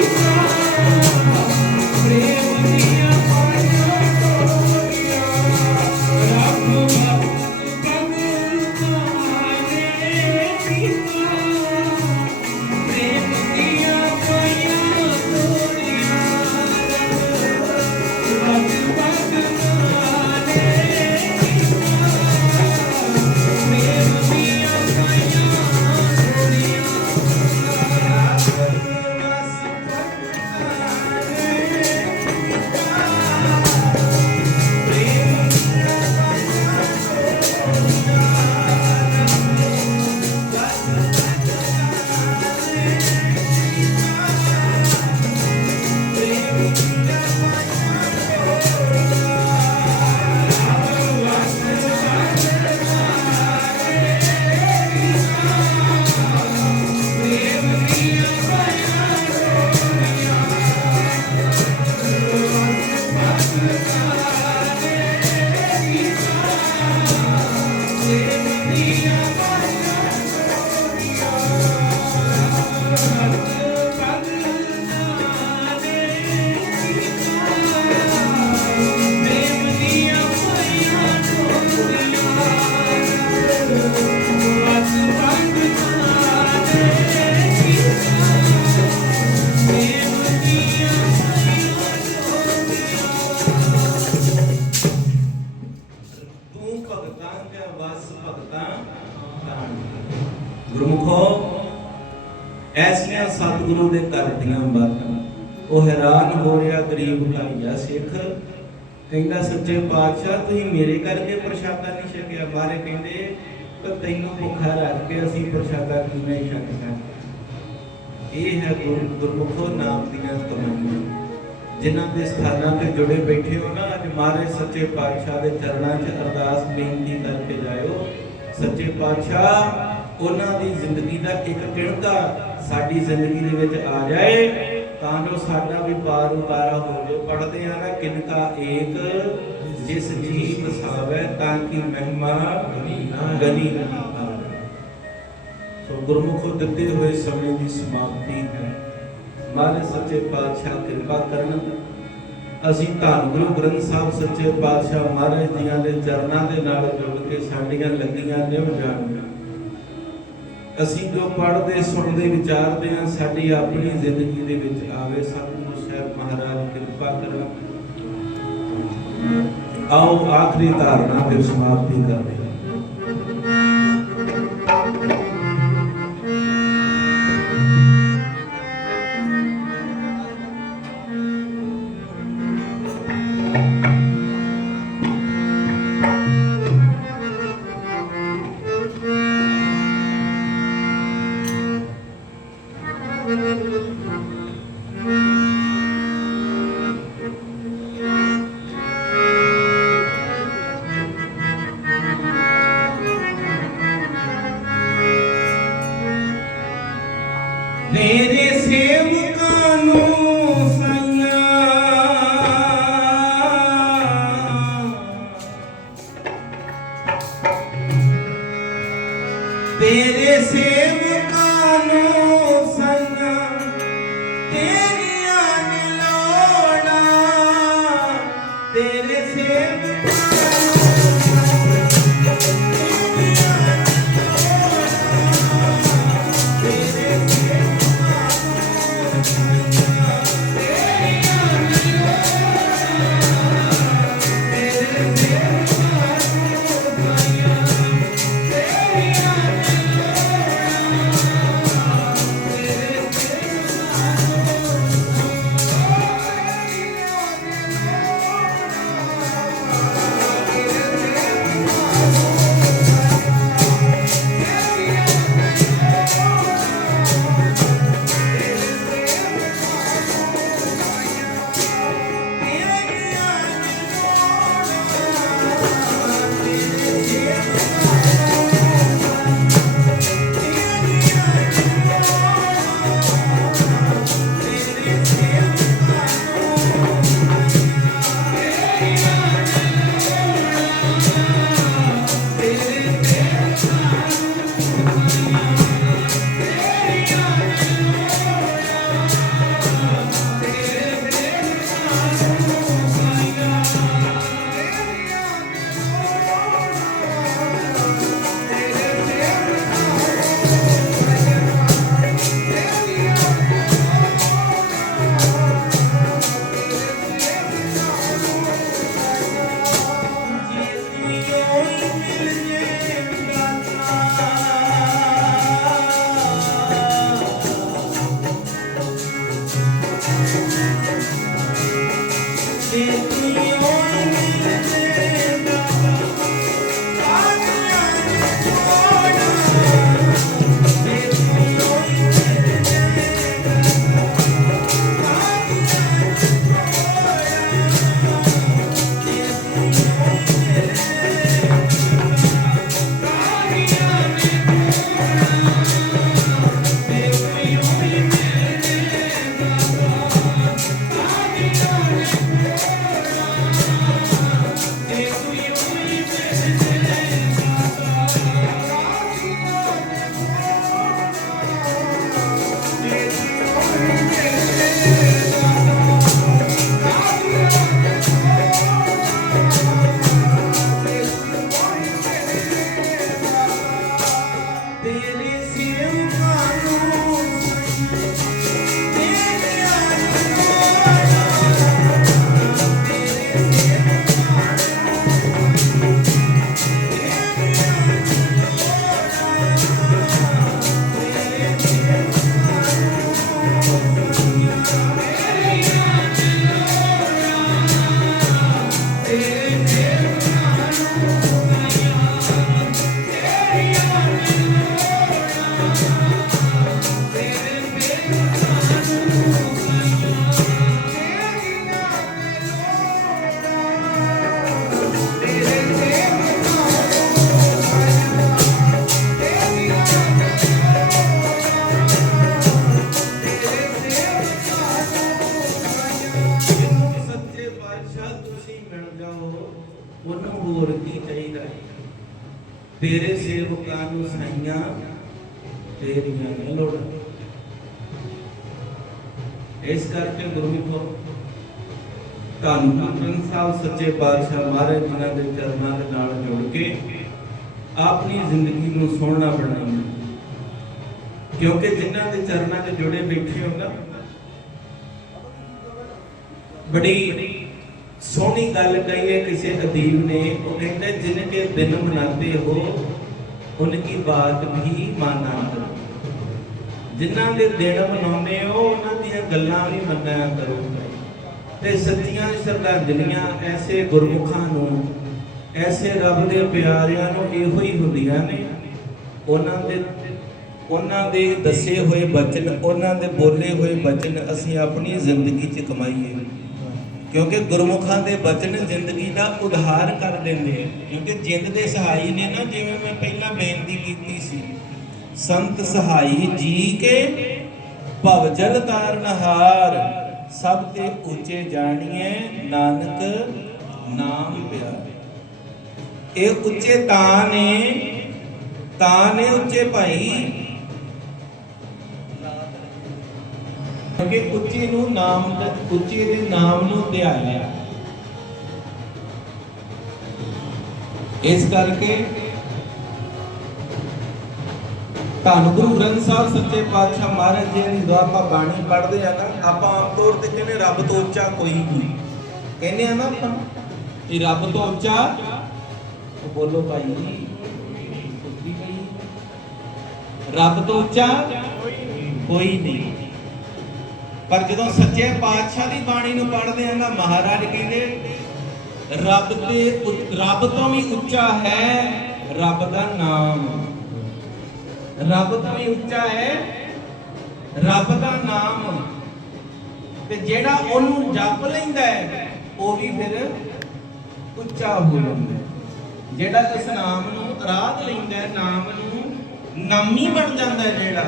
ਤੂੰ ਐਸੀਆਂ ਸਤਿਗੁਰੂ ਦੇ ਘਰ ਦੀਆਂ ਬਾਤਾਂ। ਉਹ ਹੈਰਾਨ ਹੋ ਰਿਹਾ ਗਰੀਬ ਕਾਇਆ ਸਿੱਖ। ਕਹਿੰਦਾ, ਸੱਚੇ ਪਾਤਸ਼ਾਹ, ਤੁਸੀਂ ਮੇਰੇ ਕਰਕੇ ਪ੍ਰਸ਼ਾਦਾ ਨਹੀਂ ਛਕਿਆ? ਮਾਰੇ ਕਹਿੰਦੇ ਤਾਂ ਤੈਨੂੰ ਭੁੱਖਾ ਰੱਖ ਕੇ ਅਸੀਂ ਪ੍ਰਸ਼ਾਦਾ ਕਿਵੇਂ ਛਕ ਇਹ ਹੈ ਗੁਰਮੁਖੋ ਨਾਮ ਦੀਆਂ ਕਮਾਈਆਂ। ਜਿਨ੍ਹਾਂ ਦੇ ਸਥਾਨਾਂ ਤੇ ਜੁੜੇ ਬੈਠੇ ਹੋ ਨਾ, ਅੱਜ ਮਾਰੇ ਸੱਚੇ ਪਾਤਸ਼ਾਹ ਦੇ ਚਰਨਾਂ 'ਚ ਅਰਦਾਸ ਬੇਨਤੀ ਕਰਕੇ ਜਾਇਓ। ਸੱਚੇ ਪਾਤਸ਼ਾਹ, ਉਹਨਾਂ ਦੀ ਜ਼ਿੰਦਗੀ ਦਾ ਇੱਕ ਕਿਣਕਾ ਸਾਡੀ ਜ਼ਿੰਦਗੀ ਦੇ ਵਿੱਚ ਆ ਜਾਏ, ਤਾਂ ਜੋ ਸਾਡਾ ਵੀ ਪਾਰ ਉਤਾਰਾ ਹੋ ਜਾਏ। ਪੜਦੇ ਆ ਨਾ ਕਿਨਕਾ ਏਕ, ਜਿਸ ਜੀ ਵਸਾਵੇ ਤਾਂ ਕਿ ਮਹਿਮਾ ਗਨੀ। ਸੋ ਗੁਰਮੁਖੋ ਦਿੱਤੇ ਹੋਏ ਸਮੇਂ ਦੀ ਸਮਾਪਤੀ ਹੈ। ਮਹਾਰਾਜ ਸੱਚੇ ਪਾਤਸ਼ਾਹ ਕਿਰਪਾ ਕਰਨ। ਅਸੀਂ ਧੰਨ ਗੁਰੂ ਗ੍ਰੰਥ ਸਾਹਿਬ ਸੱਚੇ ਪਾਤਸ਼ਾਹ ਮਹਾਰਾਜ ਜੀਆਂ ਦੇ ਚਰਨਾਂ ਦੇ ਨਾਲ ਜੁੜ ਕੇ ਸਾਡੀਆਂ ਲੱਗੀਆਂ ਨਿਭ ਜਾਣ ਅਸੀਂ ਜੋ ਪੜ੍ਹਦੇ, ਸੁਣਦੇ, ਵਿਚਾਰਦੇ ਹਾਂ, ਸਾਡੀ ਆਪਣੀ ਜ਼ਿੰਦਗੀ ਦੇ ਵਿੱਚ ਆਵੇ। ਸਤਿਗੁਰੂ ਸਾਹਿਬ ਮਹਾਰਾਜ, ਕਿਰਪਾ ਕਰਨ ਆਓ, ਆਖਰੀ ਧਾਰਨਾ ਫਿਰ ਸਮਾਪਤੀ ਕਰਦੇ ਹਾਂ। ਮੇਰੇ ਤੇਰੇ ਸੇਵਕਾਂ ਨੂੰ ਸਾਈਆਂ ਤੇਰੀਆਂ ਨੇ ਲੋੜ। ਇਸ ਕਰਕੇ ਗੁਰਮੁਖੋ ਧੰਨ ਗੁਰੂ ਸਾਹਿਬ, ਸੱਚੇ ਪਾਤਸ਼ਾਹ ਮਹਾਰਾਜ ਜਿਨ੍ਹਾਂ ਦੇ ਚਰਨਾਂ ਦੇ ਨਾਲ ਜੁੜ ਕੇ ਆਪਣੀ ਜ਼ਿੰਦਗੀ ਨੂੰ ਸੋਹਣਾ ਬਣਾਉਣਾ ਕਿਉਂਕਿ ਜਿਨ੍ਹਾਂ ਦੇ ਚਰਨਾਂ 'ਚ ਜੁੜੇ ਬੈਠੇ ਹੋ ਨਾ, ਬੜੀ ਸੋਹਣੀ ਗੱਲ ਕਹੀ ਹੈ ਕਿਸੇ ਅਦੀਬ ਨੇ, ਉਹ ਕਹਿੰਦਾ, ਜਿਨ ਕੇ ਦਿਨ ਮਨਾਤੇ ਹੋ ਉਨਕੀ ਬਾਤ ਵੀ ਮਾਨਾ ਕਰੋ। ਜਿਨ੍ਹਾਂ ਦੇ ਦਿਨ ਮਨਾਉਂਦੇ ਹੋ, ਉਹਨਾਂ ਦੀਆਂ ਗੱਲਾਂ ਵੀ ਮੰਨਿਆ ਕਰੋ। ਤੇ ਸੱਚੀਆਂ ਸ਼ਰਧਾਂਜਲੀਆਂ ਐਸੇ ਗੁਰਮੁਖਾਂ ਨੂੰ, ਐਸੇ ਰੱਬ ਦੇ ਪਿਆਰਿਆਂ ਨੂੰ ਇਹੋ ਹੀ ਹੁੰਦੀਆਂ ਨੇ। ਉਹਨਾਂ ਦੇ ਉਹਨਾਂ ਦੇ ਦੱਸੇ ਹੋਏ ਬਚਨ, ਉਹਨਾਂ ਦੇ ਬੋਲੇ ਹੋਏ ਬਚਨ ਅਸੀਂ ਆਪਣੀ ਜ਼ਿੰਦਗੀ 'ਚ ਕਮਾਈਏ। ਕਿਉਂਕਿ ਗੁਰਮੁਖਾਂ ਦੇ ਬਚਨ ਜ਼ਿੰਦਗੀ ਦਾ ਉਧਾਰ ਕਰ ਦਿੰਦੇ ਆ। ਕਿਉਂਕਿ ਜਿੰਦ ਦੇ ਸਹਾਈ ਨੇ ਨਾ, ਜਿਵੇਂ ਮੈਂ ਪਹਿਲਾਂ ਬੇਨਤੀ ਕੀਤੀ ਸੀ, ਸੰਤ ਸਹਾਈ ਜੀ ਕੇ ਭਵ ਤਾਰਨਹਾਰ ਸਭ ਤੇ ਉੱਚੇ ਜਾਣੀਏ ਨਾਨਕ ਨਾਮ ਪਿਆਰ। ਇਹ ਉੱਚੇ ਤਾਂ ਨੇ ਤਾਂ ਨੇ ਉੱਚੇ ਭਾਈ ਕਿਉਂਕਿ ਉੱਚੇ ਨੂੰ ਨਾਮ ਉੱਚੇ ਦੇ ਨਾਮ ਨੂੰ ਧਿਆਇਆ ਇਸ ਕਰਕੇ ਧੰਨ ਗੁਰੂ ਗ੍ਰੰਥ ਸਾਹਿਬ, ਸੱਚੇ ਪਾਤਸ਼ਾਹ ਮਹਾਰਾਜ ਜੀ ਦੀ ਜਦੋਂ ਆਪਾਂ ਬਾਣੀ ਪੜ੍ਹਦੇ ਆ ਨਾ, ਆਪਾਂ ਆਮ ਤੌਰ ਤੇ ਕਹਿੰਦੇ ਰੱਬ ਤੋਂ ਉੱਚਾ ਕੋਈ ਨਹੀਂ। ਕਹਿੰਦੇ ਆ ਨਾ ਆਪਾਂ ਇਹ ਰੱਬ ਤੋਂ ਉੱਚਾ ਉਹ ਬੋਲੋ ਭਾਈ। ਰੱਬ ਤੋਂ ਉੱਚਾ ਕੋਈ ਨਹੀਂ। ਪਰ ਜਦੋਂ ਸੱਚੇ ਪਾਤਸ਼ਾਹ ਦੀ ਬਾਣੀ ਨੂੰ ਪੜ੍ਹਦੇ ਹਾਂ ਨਾ ਮਹਾਰਾਜ ਕਹਿੰਦੇ, ਰੱਬ ਤੇ ਰੱਬ ਤੋਂ ਵੀ ਉੱਚਾ ਹੈ ਰੱਬ ਦਾ ਨਾਮ। ਰੱਬ ਤੋਂ ਵੀ ਉੱਚਾ ਹੈ ਰੱਬ ਦਾ ਨਾਮ। ਤੇ ਜਿਹੜਾ ਉਹਨੂੰ ਜਪ ਲੈਂਦਾ ਹੈ, ਉਹ ਵੀ ਫਿਰ ਉੱਚਾ ਹੋ ਜਾਂਦਾ ਜਿਹੜਾ ਇਸ ਨਾਮ ਨੂੰ ਅਰਾਧ ਲੈਂਦਾ ਨਾਮ ਨੂੰ ਨਾਮੀ ਬਣ ਜਾਂਦਾ ਜਿਹੜਾ,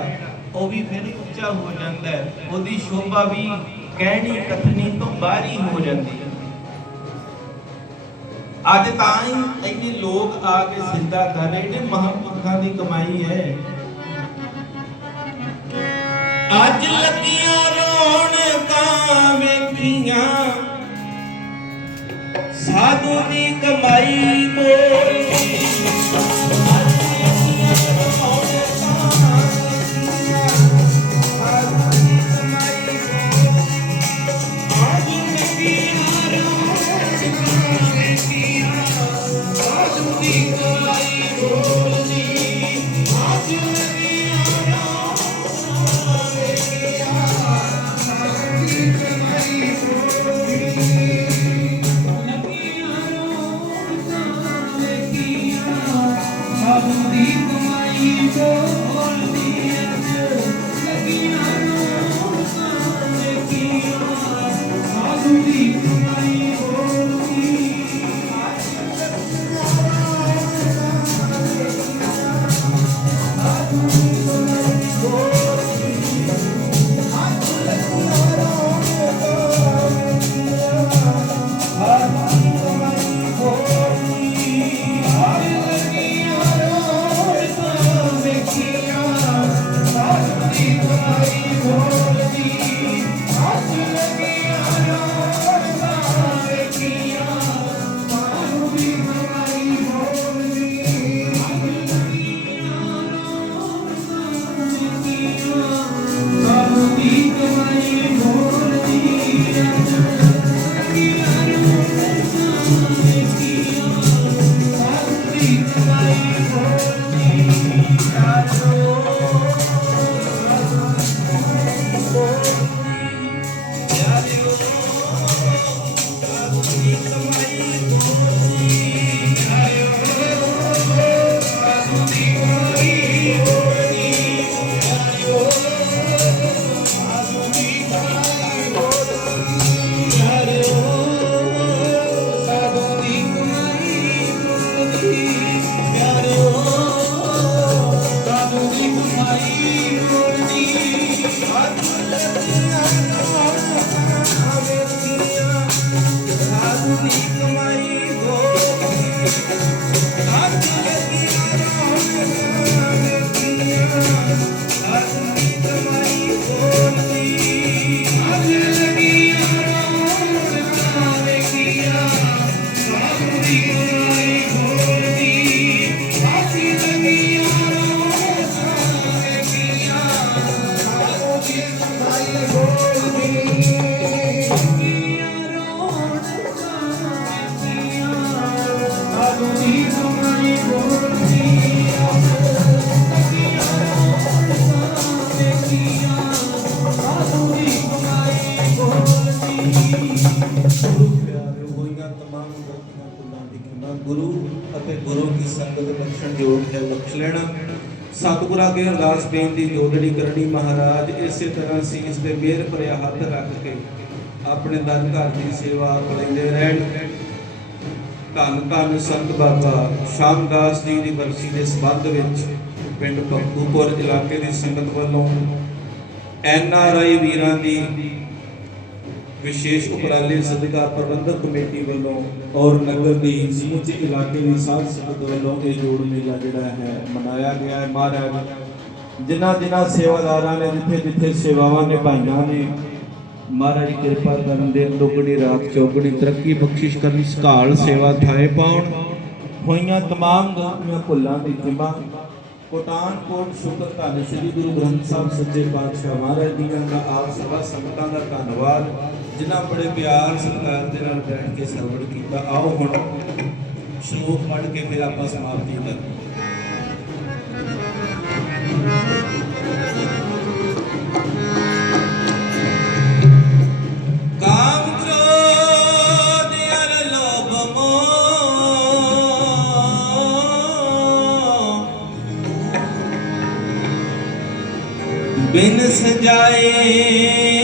ਉਹ ਵੀ ਫਿਰ ਉੱਚਾ ਹੋ ਜਾਂਦਾ ਹੈ, ਉਹਦੀ ਸ਼ੋਭਾ ਵੀ ਕਹਿਣੀ ਕਥਨੀ ਤੋਂ ਬਾਹਰੀ ਹੋ ਜਾਂਦੀ ਹੈ। ਅੱਜ ਤਾਂ ਹੀ ਇੰਨੇ ਲੋਕ ਆ ਕੇ ਸਿੱਧਾ ਕਰ ਰਹੇ ਨੇ, ਮਹਾਂਪੁਰਖਾਂ ਦੀ ਕਮਾਈ ਹੈ। ਅੱਜ ਲੱਗੀਆਂ ਰੌਣਕਾਂ ਵੇਖੀਆਂ, ਸਾਧੂ ਦੀ ਕਮਾਈ ਬੋਲੀ ਸਾਧੂ ਦੀ ਕਮਾਈ ਹੋ ਤੇ ਗੁਰੂ ਕੀ ਸੰਗਤ ਬਖਸ਼ਣ ਯੋਗ ਹੈ, ਬਖਸ਼ ਲੈਣਾ। ਸਤਿਗੁਰਾਂ ਅੱਗੇ ਅਰਦਾਸ ਬੇਨਤੀ ਜੋਦੜੀ ਕਰਨੀ ਮਹਾਰਾਜ, ਇਸੇ ਤਰ੍ਹਾਂ ਸੀਸ ਤੇ ਮਿਹਰ ਭਰਿਆ ਹੱਥ ਰੱਖ ਕੇ ਆਪਣੇ ਦਰ ਘਰ ਦੀ ਸੇਵਾ ਆਪ ਲੈਂਦੇ ਰਹਿਣ। ਧੰਨ ਧੰਨ ਸੰਤ ਬਾਬਾ ਸ਼ਾਮਦਾਸ ਜੀ ਦੀ ਬਰਸੀ ਦੇ ਸੰਬੰਧ ਵਿੱਚ ਪਿੰਡ ਪੱਕੂਪੁਰ ਇਲਾਕੇ ਦੀ ਸੰਗਤ ਵੱਲੋਂ ਐਨ ਆਰ ਆਈ ਵੀਰਾਂ ਦੀ ਵਿਸ਼ੇਸ਼ ਉਪਰਾਲੇ ਸਦਕਾ ਪ੍ਰਬੰਧਕ ਕਮੇਟੀ ਵੱਲੋਂ ਔਰ ਨਗਰ ਦੀ ਸਮੁੱਚੇ ਇਲਾਕੇ ਦੀ ਸਾਧ ਸੰਗਤ ਵੱਲੋਂ ਇਹ ਜੋੜ ਮੇਲਾ ਜਿਹੜਾ ਹੈ ਮਨਾਇਆ ਗਿਆ ਹੈ। ਮਹਾਰਾਜ, ਜਿਨ੍ਹਾਂ ਜਿਨ੍ਹਾਂ ਸੇਵਾਦਾਰਾਂ ਨੇ, ਜਿੱਥੇ ਜਿੱਥੇ ਸੇਵਾਵਾਂ ਨਿਭਾਈਆਂ ਨੇ, ਮਹਾਰਾਜ ਦੀ ਕਿਰਪਾ ਕਰਨ ਦੇ ਦੁੱਗਣੀ ਰਾਤ ਚੌਗਣੀ ਤਰੱਕੀ ਬਖਸ਼ਿਸ਼ ਕਰਨ, ਸਕਾਲ ਸੇਵਾ ਥਾਏ ਪਾਉਣ, ਹੋਈਆਂ ਤਮਾਮ ਗਲਤੀਆਂ ਭੁੱਲਾਂ ਦੀ ਖਿਮਾ ਕੋਟਾਨ ਕੋਟ ਸ਼ੁਕਰ ਧੰਨ ਸ੍ਰੀ ਗੁਰੂ ਗ੍ਰੰਥ ਸਾਹਿਬ ਸੱਚੇ ਪਾਤਸ਼ਾਹ ਮਹਾਰਾਜ ਦੀਆਂ ਦਾ ਆਪ ਸਭਾ ਸੰਗਤਾਂ ਦਾ ਧੰਨਵਾਦ। ਜਿਨ੍ਹਾਂ ਬੜੇ ਪਿਆਰ ਸਤਿਕਾਰ ਦੇ ਨਾਲ ਬੈਠ ਕੇ ਸਰਵਣ ਕੀਤਾ, ਆਓ ਹੁਣ ਸ਼ਲੋਕ ਪੜ੍ਹ ਕੇ ਫਿਰ ਆਪਾਂ ਸਮਾਪਤੀ ਕਰਾਂਗੇ ਕਾਮ ਬਿਨ ਸਜਾਏ